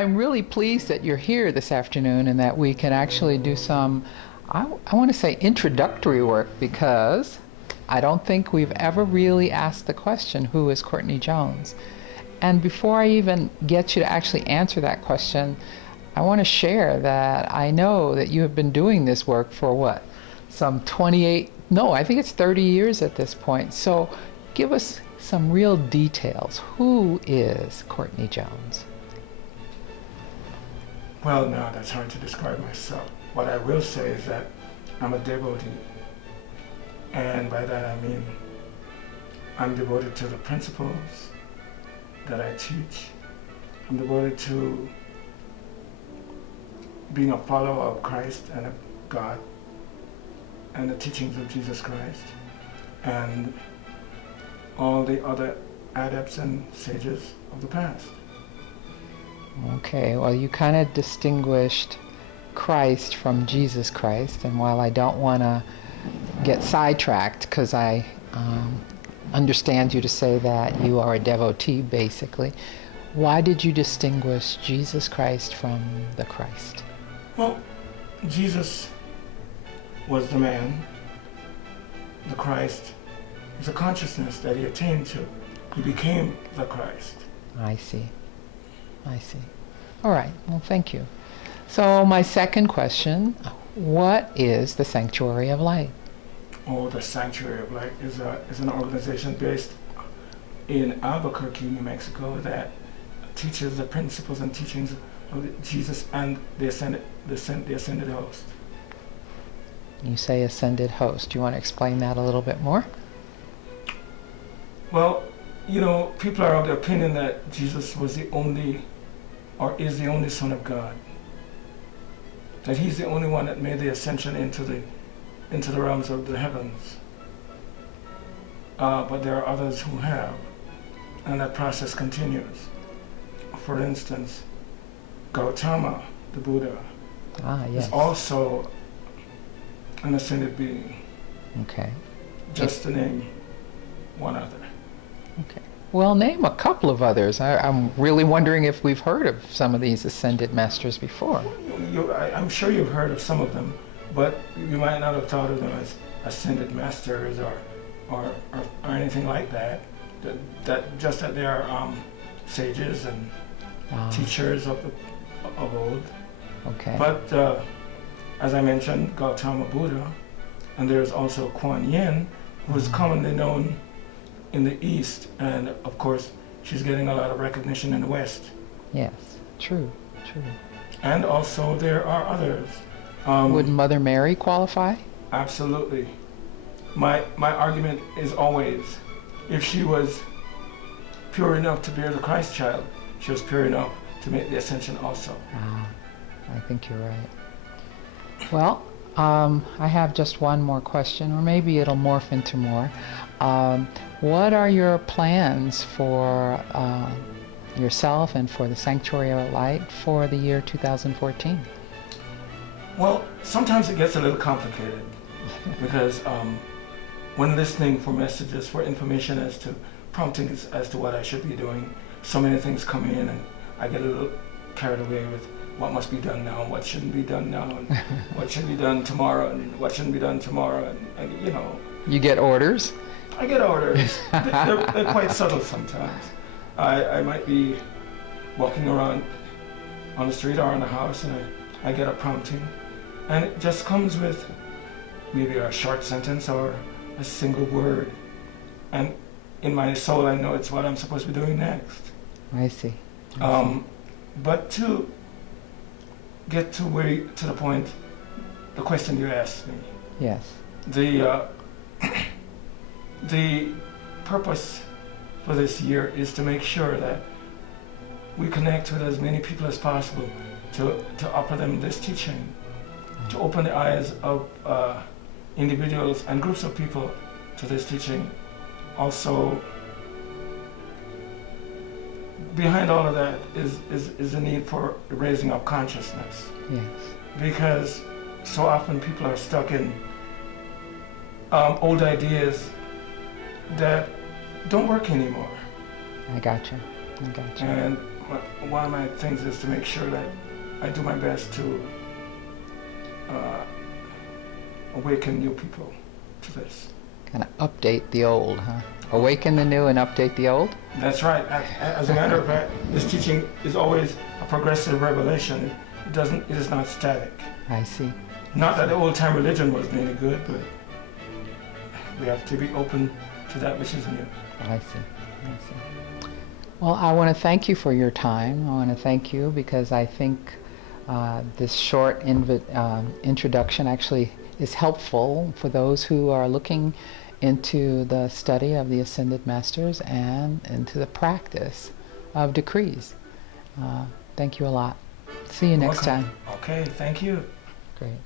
I'm really pleased that you're here this afternoon and that we can actually do some, I want to say introductory work, because I don't think we've ever really asked the question, who is Kortni Jones? And before I even get you to actually answer that question, I want to share that I know that you have been doing this work for what? Some 28, no, I think it's 30 years at this point. So give us some real details. Who is Kortni Jones? Well, no, that's hard to describe myself. What I will say is that I'm a devotee. And by that I mean I'm devoted to the principles that I teach. I'm devoted to being a follower of Christ and of God and the teachings of Jesus Christ and all the other adepts and sages of the past. Okay, well, you kind of distinguished Christ from Jesus Christ, and while I don't want to get sidetracked, because I understand you to say that you are a devotee, basically, why did you distinguish Jesus Christ from the Christ? Well, Jesus was the man. The Christ is a consciousness that he attained to. He became the Christ. I see. I see. All right. Well, thank you. So my second question, what is the Sanctuary of Light? Oh, the Sanctuary of Light is an organization based in Albuquerque, New Mexico, that teaches the principles and teachings of Jesus and the ascended host. You say ascended host. Do you want to explain that a little bit more? Well, you know, people are of the opinion that Jesus was the only, or is the only Son of God. That he's the only one that made the ascension into the realms of the heavens. But there are others who have, and that process continues. For instance, Gautama, the Buddha, yes. is also an ascended being. Okay. Just to name one other. Okay. Well, name a couple of others. I'm really wondering if we've heard of some of these ascended masters before. I'm sure you've heard of some of them, but you might not have thought of them as ascended masters or anything like that. That they are sages and teachers of old. Okay. But as I mentioned, Gautama Buddha, and there's also Kuan Yin, who is commonly known in the East, and of course she's getting a lot of recognition in the West. Yes, true. And also there are others. Would Mother Mary qualify? Absolutely. My argument is always, if she was pure enough to bear the Christ child, she was pure enough to make the ascension also. I think you're right. Well, I have just one more question, or maybe it'll morph into more. What are your plans for yourself and for the Sanctuary of Light for the year 2014? Well, sometimes it gets a little complicated because when listening for messages, for information as to promptings as to what I should be doing, so many things come in and I get a little carried away with what must be done now, what shouldn't be done now, and what should be done tomorrow, and what shouldn't be done tomorrow, and you know. You get orders? I get orders. They're quite subtle sometimes. I might be walking around on the street or in the house and I get a prompting, and it just comes with maybe a short sentence or a single word, and in my soul I know it's what I'm supposed to be doing next. I see. But to get to the point, the question you asked me. Yes. The purpose for this year is to make sure that we connect with as many people as possible to offer them this teaching, to open the eyes of individuals and groups of people to this teaching. Also, behind all of that is the need for raising up consciousness. Yes. Because so often people are stuck in old ideas that don't work anymore. I gotcha. And one of my things is to make sure that I do my best to awaken new people to this. Kind of update the old, huh? Awaken the new and update the old? That's right. As a matter of fact, this teaching is always a progressive revelation. It is not static. I see. Not that the old time religion wasn't any good, but we have to be open to that which is new. I see. Well, I want to thank you for your time. I want to thank you because I think this short introduction actually is helpful for those who are looking into the study of the Ascended Masters and into the practice of decrees. Thank you a lot. See you next time. Okay, thank you. Great.